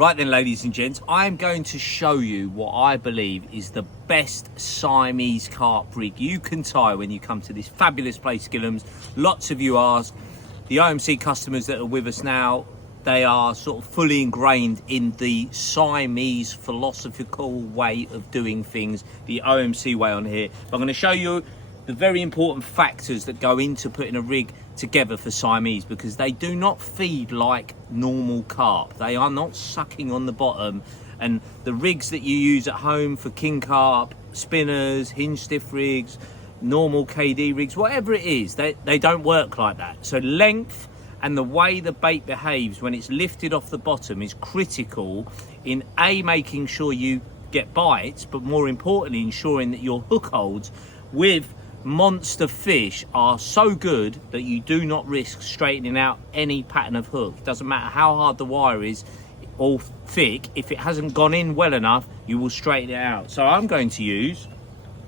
Right then, ladies and gents, I'm going to show you what I believe is the best Siamese carp rig you can tie when you come to this fabulous place, Gillhams. Lots of you ask. The OMC customers that are with us now, they are sort of fully ingrained in the Siamese philosophical way of doing things, the OMC way on here. But I'm going to show you the very important factors that go into putting a rig together for Siamese, because they do not feed like normal carp. They are not sucking on the bottom, and the rigs that you use at home for king carp, spinners, hinge stiff rigs, normal KD rigs, whatever it is, they don't work like that. So length and the way the bait behaves when it's lifted off the bottom is critical in making sure you get bites, but more importantly ensuring that your hook holds with monster fish are so good that you do not risk straightening out any pattern of hook. It doesn't matter how hard the wire is or thick, if it hasn't gone in well enough, you will straighten it out. So I'm going to use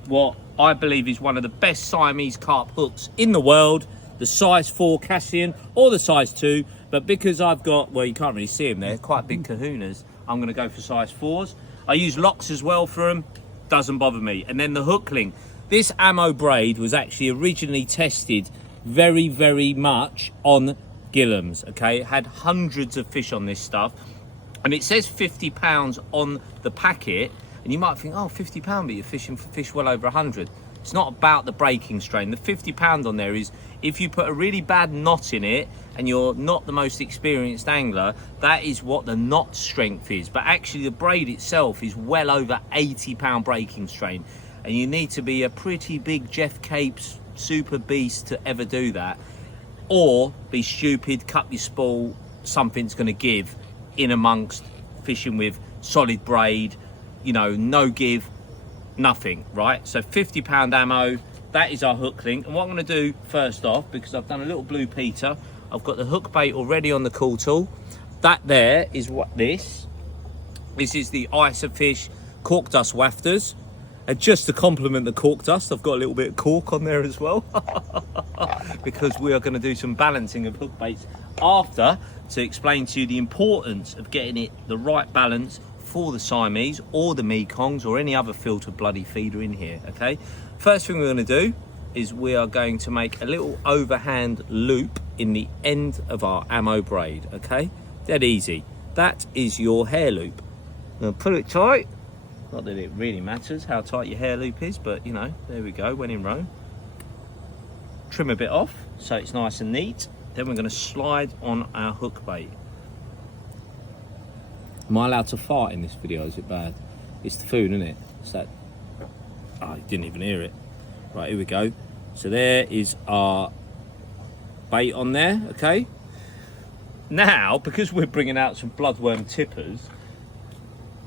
what I believe is one of the best Siamese carp hooks in the world, the size 4 Cassian or the size 2, but because I've got, well, you can't really see them, they're quite big kahunas, I'm going to go for size 4s. I use locks as well for them, doesn't bother me. And then the Hooklink. This ammo braid was actually originally tested very, very much on Gillhams, okay? It had hundreds of fish on this stuff, and it says 50 pounds on the packet, and you might think, oh, 50 pound, but you're fishing for fish well over 100. It's not about the breaking strain. The 50 pound on there is if you put a really bad knot in it and you're not the most experienced angler, that is what the knot strength is. But actually the braid itself is well over 80 pound breaking strain. And you need to be a pretty big Jeff Capes super beast to ever do that, or be stupid, cut your spool, something's going to give in amongst fishing with solid braid, you know, no give, nothing, right? So 50 pound ammo, that is our Hooklink. And what I'm going to do first off, because I've done a little blue Peter, I've got the hook bait already on the cool tool. That there is what this is, the Isofish cork dust wafters. And just to complement the cork dust, I've got a little bit of cork on there as well, because we are going to do some balancing of hook baits after, to explain to you the importance of getting it the right balance for the Siamese or the Mekongs or any other filter bloody feeder in here, okay? First thing we're going to do is we are going to make a little overhand loop in the end of our ammo braid, okay? Dead easy. That is your hair loop. Now put it tight. Not that it really matters how tight your hair loop is, but you know, there we go, when in Rome. Trim a bit off so it's nice and neat. Then we're going to slide on our hook bait. Am I allowed to fart in this video? Is it bad? It's the food, isn't it? It's that. Oh, you didn't even hear it. Right, here we go. So there is our bait on there, okay? Now, because we're bringing out some bloodworm tippers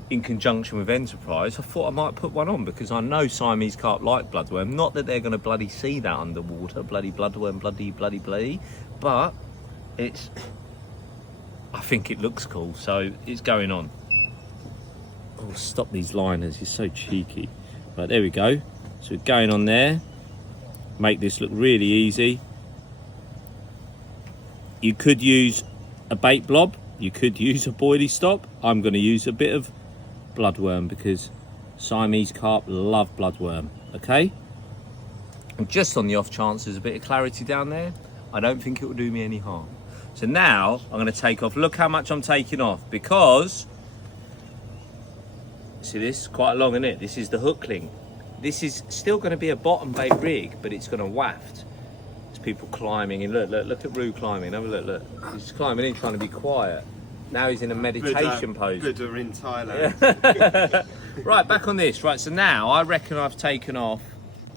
in conjunction with Enterprise, I thought I might put one on, because I know Siamese carp like bloodworm. Not that they're going to bloody see that underwater, bloody bloodworm, bloody, but it's, I think it looks cool, so it's going on. Oh, stop these liners, you're so cheeky. Right, there we go. So we're going on there. Make this look really easy. You could use a bait blob, you could use a boilie stop. I'm going to use a bit of bloodworm because Siamese carp love bloodworm, okay? And just on the off chance there's a bit of clarity down there, I don't think it will do me any harm. So now I'm going to take off. Look how much I'm taking off, because see, this is quite long, isn't it? This is the Hooklink. This is still going to be a bottom bait rig, but it's going to waft. There's people climbing in. Look at Roo climbing. Have a look. He's climbing in trying to be quiet. Now he's in a meditation pose. Buddha in Thailand. Right, back on this. Right, so now I reckon I've taken off,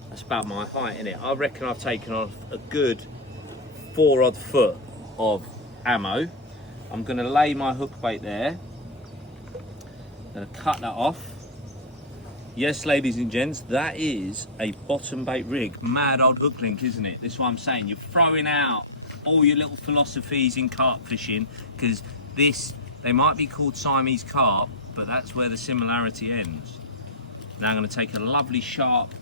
that's about my height, isn't it? I reckon I've taken off a good 4 odd foot of ammo. I'm going to lay my hook bait there. I'm going to cut that off. Yes, ladies and gents, that is a bottom bait rig. Mad old Hooklink, isn't it? That's what I'm saying. You're throwing out all your little philosophies in carp fishing, because this, they might be called Siamese carp, but that's where the similarity ends. Now I'm going to take a lovely sharp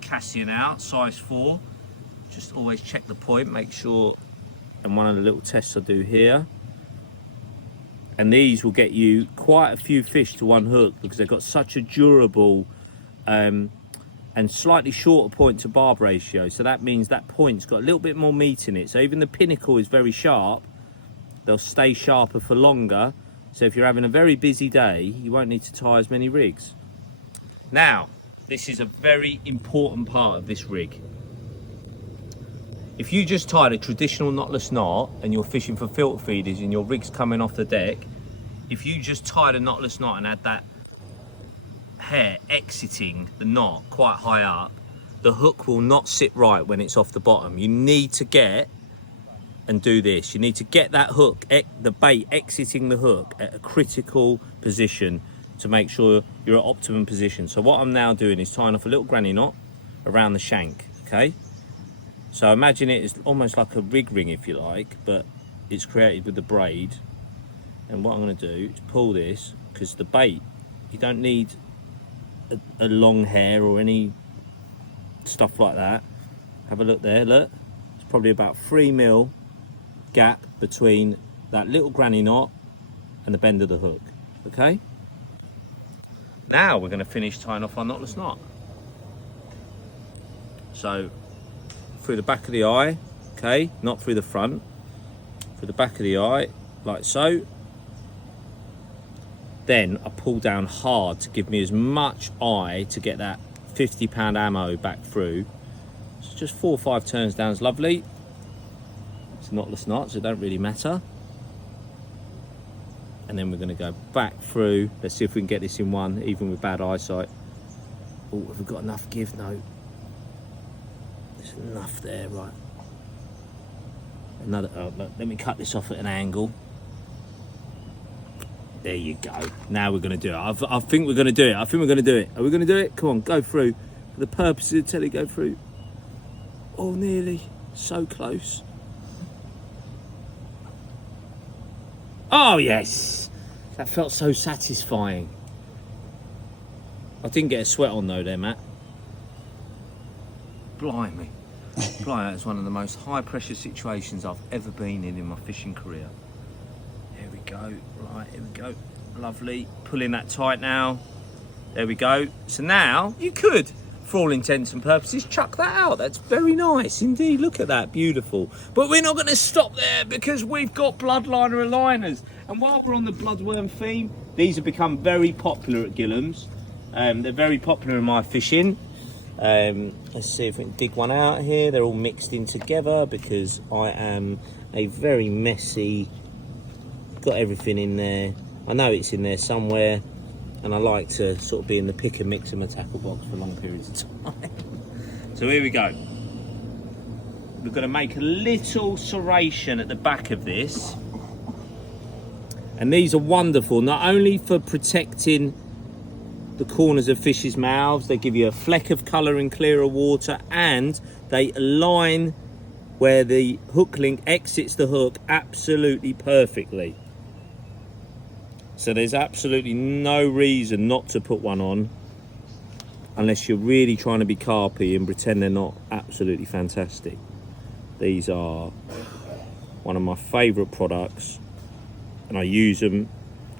Cassian out, size 4. Just always check the point, make sure, and one of the little tests I do here, And these will get you quite a few fish to one hook because they've got such a durable and slightly shorter point to barb ratio. So that means that point's got a little bit more meat in it. So even the pinnacle is very sharp. They'll stay sharper for longer. So if you're having a very busy day, you won't need to tie as many rigs. Now, this is a very important part of this rig. If you just tied a traditional knotless knot and you're fishing for filter feeders and your rig's coming off the deck, if you just tied a knotless knot and had that hair exiting the knot quite high up, the hook will not sit right when it's off the bottom. You need to get and do this. You need to get that hook, the bait exiting the hook at a critical position to make sure you're at optimum position. So what I'm now doing is tying off a little granny knot around the shank, okay? So imagine it is almost like a rig ring, if you like, but it's created with the braid. And what I'm going to do is pull this, because the bait, you don't need a long hair or any stuff like that. Have a look there, look. It's probably about 3 mil gap between that little granny knot and the bend of the hook, okay? Now we're going to finish tying off our knotless knot. So through the back of the eye, okay, not through the front, through the back of the eye, like so. Then I pull down hard to give me as much eye to get that 50-pound ammo back through. So just 4 or 5 turns down is lovely. It's a knotless knot, so it don't really matter. And then we're going to go back through. Let's see if we can get this in one, even with bad eyesight. Oh, have we got enough give? No. There's enough there, right. Another, oh, look, let me cut this off at an angle. There you go. Now we're going to do it. I think we're going to do it. I think we're going to do it. Are we going to do it? Come on, go through. For the purposes of telly, go through. Oh, nearly. So close. Oh, yes. That felt so satisfying. I didn't get a sweat on though there, Matt. Blimey. Blimey, that's one of the most high pressure situations I've ever been in my fishing career. Here we go. Right, here we go. Lovely. Pulling that tight now. There we go. So now you could, for all intents and purposes, chuck that out. That's very nice indeed. Look at that. Beautiful. But we're not going to stop there because we've got bloodliner aligners. And while we're on the bloodworm theme, these have become very popular at Gillhams. They're very popular in my fishing. Let's see if we can dig one out here. They're all mixed in together because I am a very messy, got everything in there. I know it's in there somewhere, and I like to sort of be in the pick and mix in my tackle box for long periods of time. So here we go. We're going to make a little serration at the back of this. And these are wonderful, not only for protecting the corners of fish's mouths, they give you a fleck of colour in clearer water, and they align where the hook link exits the hook absolutely perfectly. So there's absolutely no reason not to put one on unless you're really trying to be carpy and pretend they're not absolutely fantastic. These are one of my favourite products and I use them.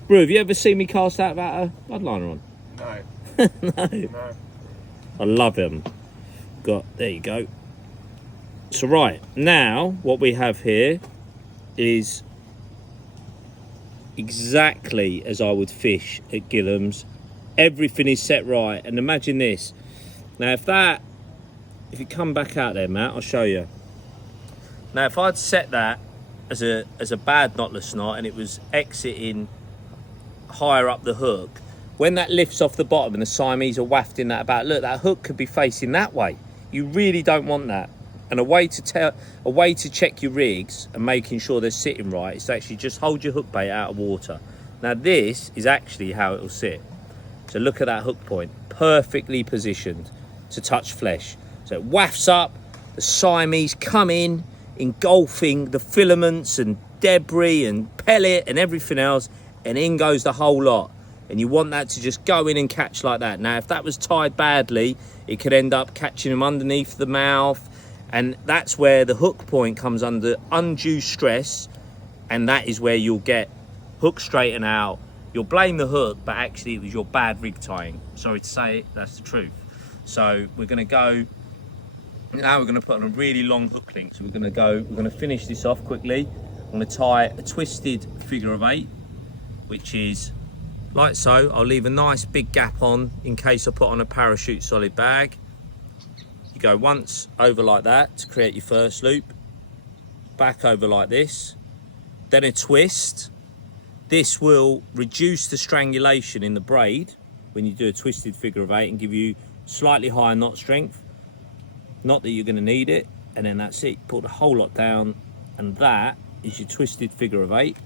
Bro, have you ever seen me cast out without a bloodliner on? No. No. I love them. There you go. So right, now what we have here is exactly as I would fish at Gillhams. Everything is set right, and imagine this. Now if you come back out there, Matt, I'll show you. Now if I'd set that as a bad knotless knot and it was exiting higher up the hook, when that lifts off the bottom and the Siamese are wafting that about, look, that hook could be facing that way. You really don't want that. And a way to check your rigs and making sure they're sitting right is to actually just hold your hook bait out of water. Now this is actually how it will sit. So look at that hook point, perfectly positioned to touch flesh. So it wafts up, the Siamese come in, engulfing the filaments and debris and pellet and everything else, and in goes the whole lot. And you want that to just go in and catch like that. Now if that was tied badly, it could end up catching them underneath the mouth, and that's where the hook point comes under undue stress, and that is where you'll get hook straighten out. You'll blame the hook, but actually it was your bad rig tying. Sorry to say it, that's the truth. So we're gonna go, now we're gonna put on a really long hook link. So we're gonna finish this off quickly. I'm gonna tie a twisted figure of 8, which is like so. I'll leave a nice big gap on in case I put on a parachute solid bag. You go once over like that to create your first loop, back over like this, then a twist. This will reduce the strangulation in the braid when you do a twisted figure of 8 and give you slightly higher knot strength. Not that you're going to need it, and then that's it. Put the whole lot down, and that is your twisted figure of 8.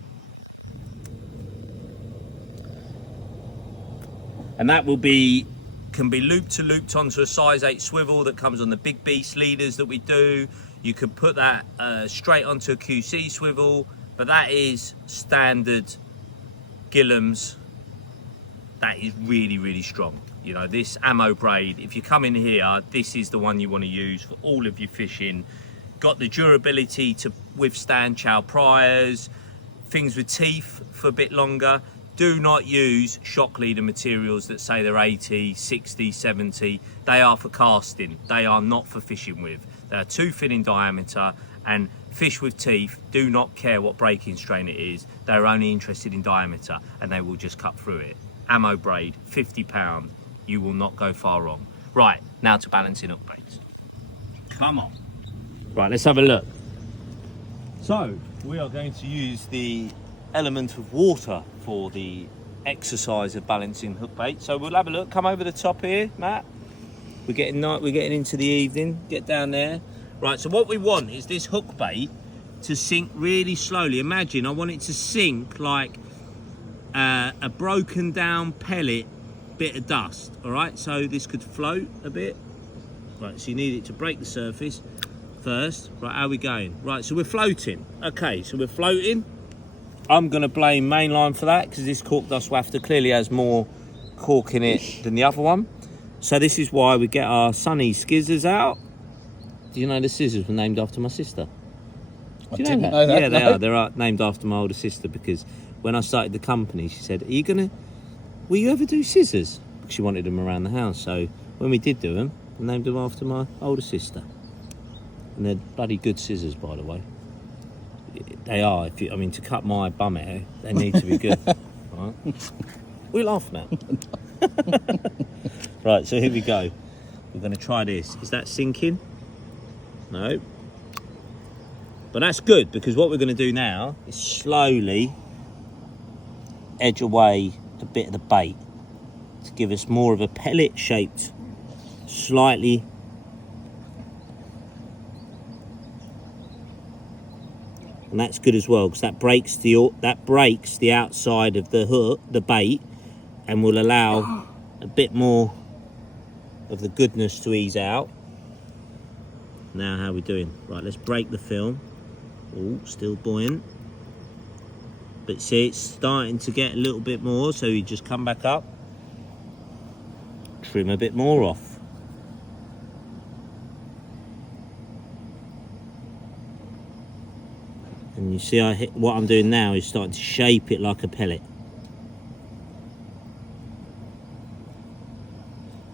And that will be, can be looped onto a size 8 swivel that comes on the big beast leaders that we do. You could put that straight onto a QC swivel, but that is standard Gillhams. That is really, really strong. You know, this ammo braid, if you come in here, this is the one you want to use for all of your fishing. Got the durability to withstand chow priors, things with teeth for a bit longer. Do not use shock leader materials that say they're 80, 60, 70. They are for casting. They are not for fishing with. They are too thin in diameter, and fish with teeth do not care what breaking strain it is. They're only interested in diameter, and they will just cut through it. Ammo braid, £50. You will not go far wrong. Right, now to balancing hook baits. Come on. Right, let's have a look. So, we are going to use the element of water for the exercise of balancing hook bait. So we'll have a look. Come over the top here, Matt. We're getting into the evening. Get down there. Right, so what we want is this hook bait to sink really slowly. Imagine I want it to sink like a broken down pellet bit of dust. All right, so this could float a bit. Right, so you need it to break the surface first. Right, how are we going? Right, so we're floating. Okay, so we're floating. I'm going to blame mainline for that because this cork dust wafter clearly has more cork in it than the other one. So this is why we get our Sunny skizzers out. Do you know the scissors were named after my sister? I didn't know that. Yeah, they are. They're named after my older sister because when I started the company, she said, will you ever do scissors? Because she wanted them around the house. So when we did do them, I named them after my older sister. And they're bloody good scissors, by the way. They are. I mean, to cut my bum hair, they need to be good. Right? We're laughing at. Right, so here we go. We're going to try this. Is that sinking? No. But that's good because what we're going to do now is slowly edge away a bit of the bait to give us more of a pellet shaped, slightly. And that's good as well because that breaks the outside of the hook, the bait, and will allow a bit more of the goodness to ease out. Now how are we doing? Right, let's break the film. Oh, still buoyant. But see, it's starting to get a little bit more, so you just come back up, trim a bit more off. And you see what I'm doing now is starting to shape it like a pellet.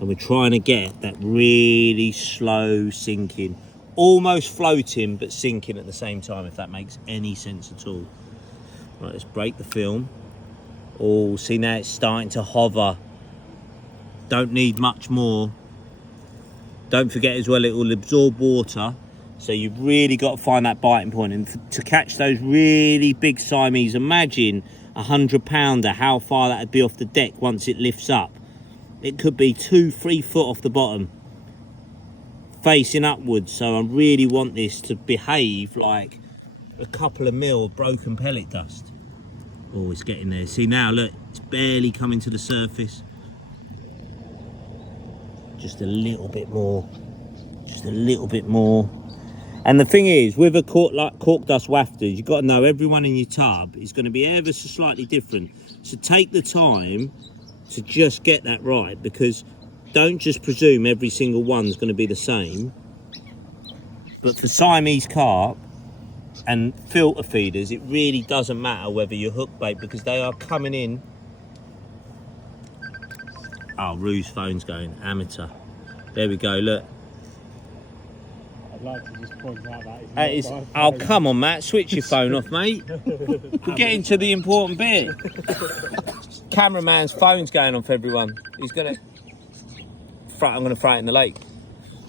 And we're trying to get that really slow sinking, almost floating but sinking at the same time, if that makes any sense at all. Right, let's break the film. Oh, see now it's starting to hover. Don't need much more. Don't forget as well, it will absorb water. So you've really got to find that biting point. And to catch those really big Siamese, imagine a 100-pounder, how far that would be off the deck once it lifts up. It could be 2-3 foot off the bottom, facing upwards. So I really want this to behave like a couple of mil of broken pellet dust. Oh, it's getting there. See now, look, it's barely coming to the surface. Just a little bit more. Just a little bit more. And the thing is, with a cork dust wafter, you've got to know everyone in your tub is going to be ever so slightly different. So take the time to just get that right, because don't just presume every single one's going to be the same. But for Siamese carp, and filter feeders, it really doesn't matter whether you're hook bait, because they are coming in. Oh, Rue's phone's going, amateur. There we go, look. I'd like to just point out That is, oh, come on, Matt, switch your phone off, mate. We're getting to the important bit. Cameraman's phone's going off, everyone. He's gonna, I'm gonna throw it in the lake.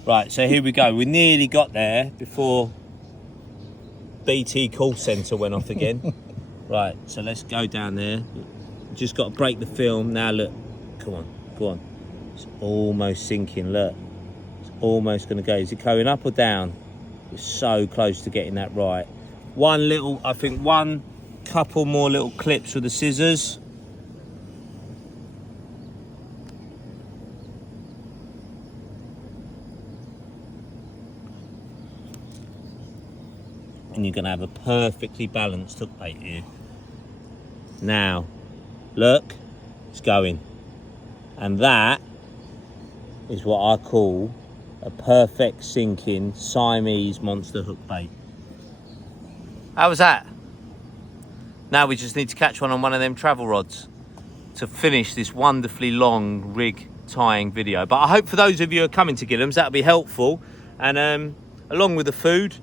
Right, so here we go. We nearly got there before BT call centre went off again. Right, so let's go down there. Just got to break the film. Now look, come on, go on. It's almost sinking, look. It's almost gonna go. Is it going up or down? We're so close to getting that right. One little, I think one couple more little clips with the scissors. And you're going to have a perfectly balanced hook bait here. Now, look, it's going. And that is what I call a perfect sinking Siamese monster hook bait. How was that? Now we just need to catch one on one of them travel rods to finish this wonderfully long rig tying video. But I hope for those of you who are coming to Gillhams, that'll be helpful. And along with the food,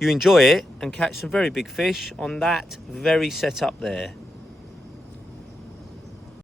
you enjoy it and catch some very big fish on that very setup there.